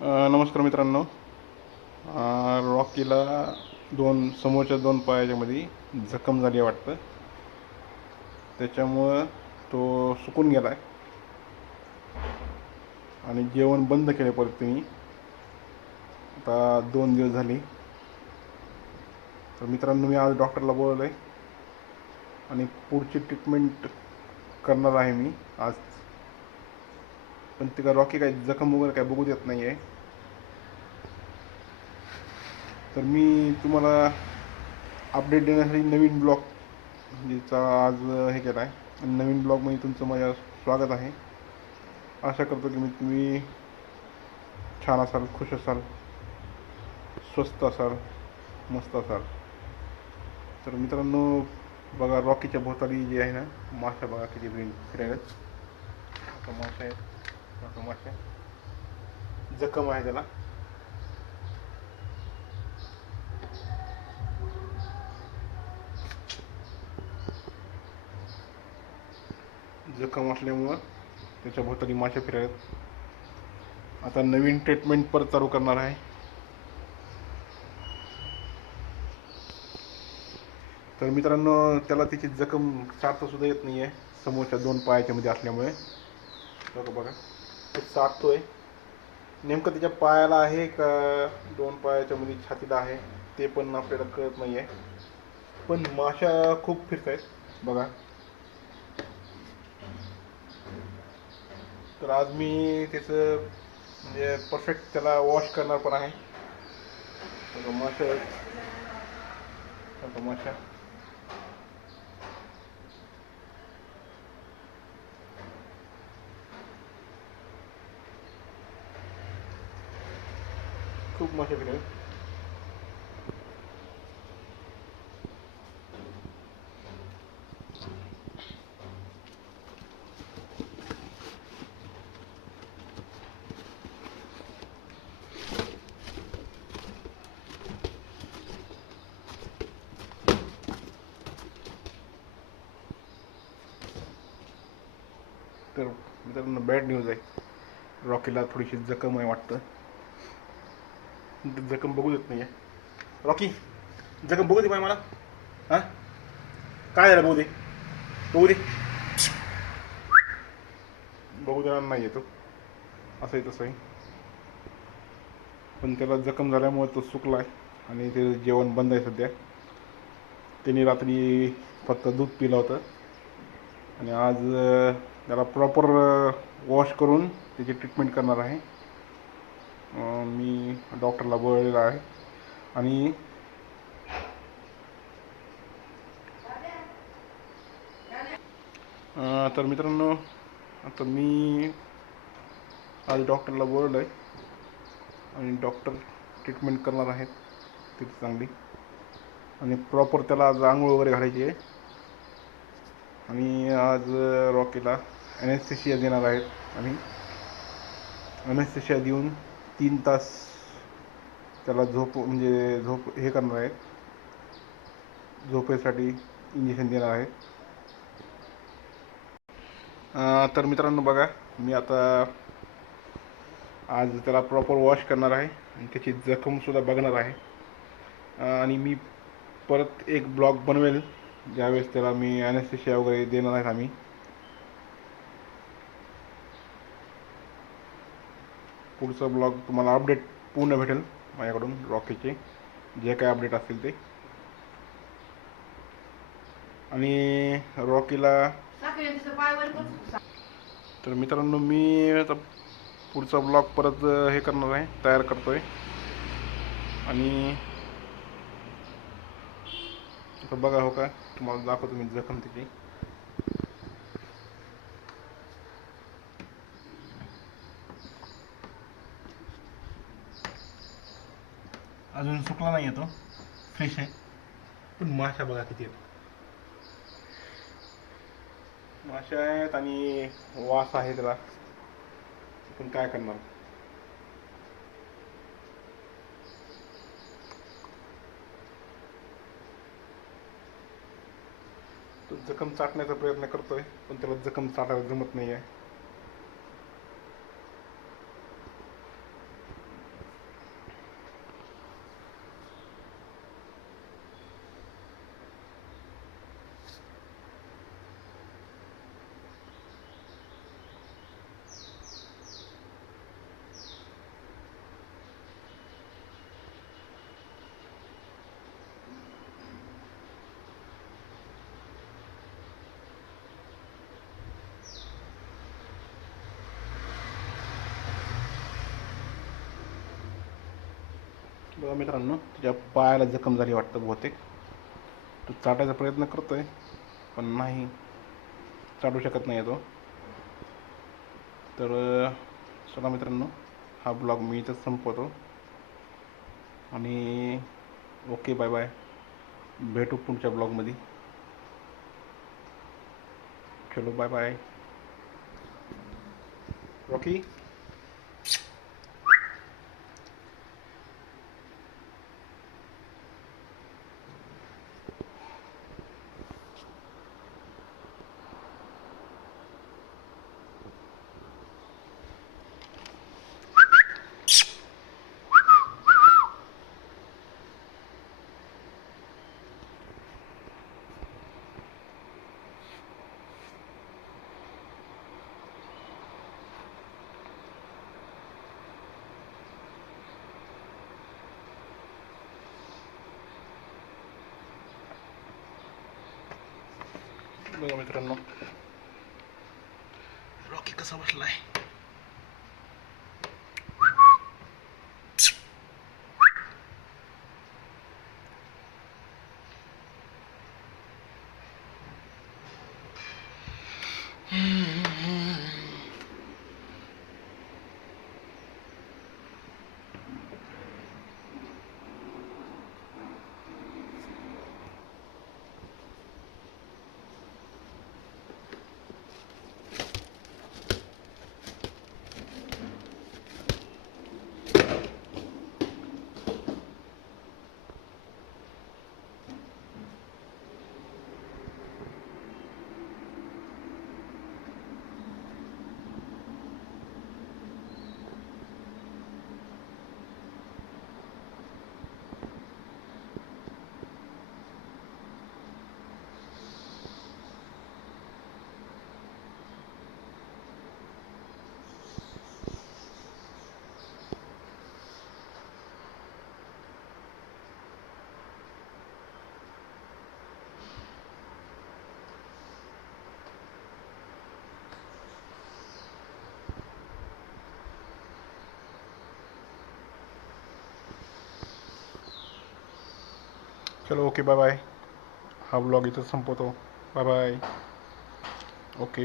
नमस्कार मित्रांनो. रॉकीला दोन समोरच्या दोन पायाच्यामध्ये जखम झाली आहे वाटतं. त्याच्यामुळं तो सुकून गेला आहे आणि जेवण बंद केले परत तिने. आता दोन दिवस झाले. तर मित्रांनो मी आज डॉक्टरला बोलवलं आहे आणि पुढची ट्रीटमेंट करणार आहे मी आज. पण तिला रॉकी काय जखम वगैरे काय बघू देत नाही आहे तर मी तुम्हाला अपडेट देण्यासाठी नवीन ब्लॉग जिचा आज हे केला आहे आणि नवीन ब्लॉगमध्ये तुमचं माझ्या स्वागत आहे. आशा करतो की मी तुम्ही छान असाल खुश असाल स्वस्त असाल मस्त असाल. तर मित्रांनो बघा रॉकीच्या भोवताली जे आहे ना माशा बघा किती फिरायलाच फिरायला आता माशा आहेत. जखम आहे त्याला. जखम असल्यामुळं त्याच्या भोवताली माशा फिरायला आता नवीन ट्रीटमेंट परत चालू करणार आहे. तर मित्रांनो त्याला त्याची जखम सारता सुद्धा येत नाही आहे समोरच्या दोन पायाच्या मध्ये असल्यामुळे. बघा बघा तो चाटतोय नेमकं त्याच्या पायाला आहे का दोन पायाच्या मध्ये छातीला आहे ते पण आपल्याला कळत नाही आहे पण माशा खूप फिरत आहेत. बघा. तर आज मी त्याचं म्हणजे परफेक्ट त्याला वॉश करणार पण आहे. माशा माशा खूप माशा फिरत तर मित्रांनो बॅड न्यूज आहे. रॉकीला थोडीशी जखम आहे वाटतं. जखम बघू देत नाही आहे रॉकी जखम बघू दे बाय मला. हां? काय झालं बघू दे? बघू दे. बघू देणार नाही आहे तो असंही तसंही पण त्याला जखम झाल्यामुळे तो सुकला आहे आणि ते जेवण बंद आहे सध्या. त्यांनी रात्री फक्त दूध पिलं होतं. आणि आज त्याला प्रॉपर वॉश करून त्याची ट्रीटमेंट करणार आहे. मी डॉक्टरला बोलवलेलं आहे. आणि तर मित्रांनो आता मी आज डॉक्टरला बोललो आहे आणि डॉक्टर ट्रीटमेंट करणार आहेत. तिथे चांगली. आणि प्रॉपर त्याला आज आंघोळ वगैरे घालायची आहे. आणि आज रॉकीला अनेस्थेशिया देणार आहेत. आणि अनेस्थेशिया देऊन तीन तास त्याला झोप म्हणजे झोप हे करणार आहेत झोपेसाठी इंजेक्शन देणार आहेत तर मित्रांनो बघा मी आता आज त्याला प्रॉपर वॉश करणार आहे आणि त्याची जखमसुद्धा बघणार आहे. आणि मी परत एक ब्लॉग बनवेल ज्यावेळेस त्याला मी ॲनेस्थेशिया वगैरे देणार आहेत आम्ही. पुढचा ब्लॉग तुम्हाला अपडेट पूर्ण भेटेल माझ्याकडून रॉकीचे जे काय अपडेट असतील ते. आणि रॉकीला करतो तर मित्रांनो मी आता पुढचा ब्लॉग परत हे करणार आहे तयार करतोय. आणि आता बघा हो का तुम्हाला दाखवतो मी जखम तिची. सुकला नाही येतो फ्रेश आहे. पण माशा बघा किती आहेत. माशा आहेत आणि वास आहे त्याला. पण काय करणार? तो जखम चाटण्याचा प्रयत्न करतोय पण त्याला जखम चाटायला जमत नाही आहे बघा मित्रांनो तिच्या पायाला जखम झाली वाटतं बहुतेक. तो चाटायचा प्रयत्न करतोय पण नाही. चाटू शकत नाही तो. तर चला मित्रांनो हा ब्लॉग मी इथंच संपवतो. आणि ओके बाय बाय. भेटू पुढच्या ब्लॉगमध्ये. चलो बाय बाय. रॉकी? बघा मित्रांनो रॉकी कसा बसलाय चलो ओके बाय बाय हा ब्लॉग इथं संपवतो. Bye bye okay